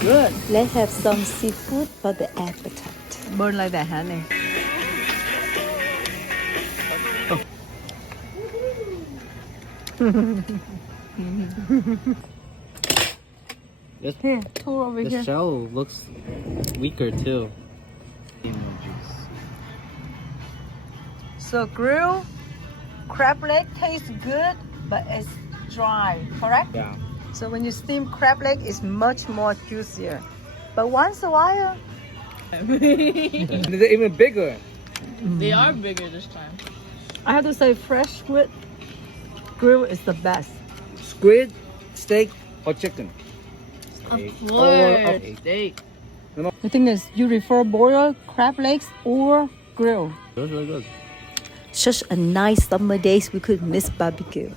Good. Let's have some seafood for the appetite. Burn like that, honey. Here, tour over The here. shell looks weaker too. So grilled crab leg tastes good, but it's dry, correct? Yeah. So when you steam crab leg, it's much more juicier. But once a while, They're even bigger. They are bigger this time. I have to say fresh squid grill is the best. Squid, steak, or chicken? Of Or course. Steak. The thing is, you prefer boiled crab legs or grill? It was really good. Such a nice summer days, we could miss barbecue.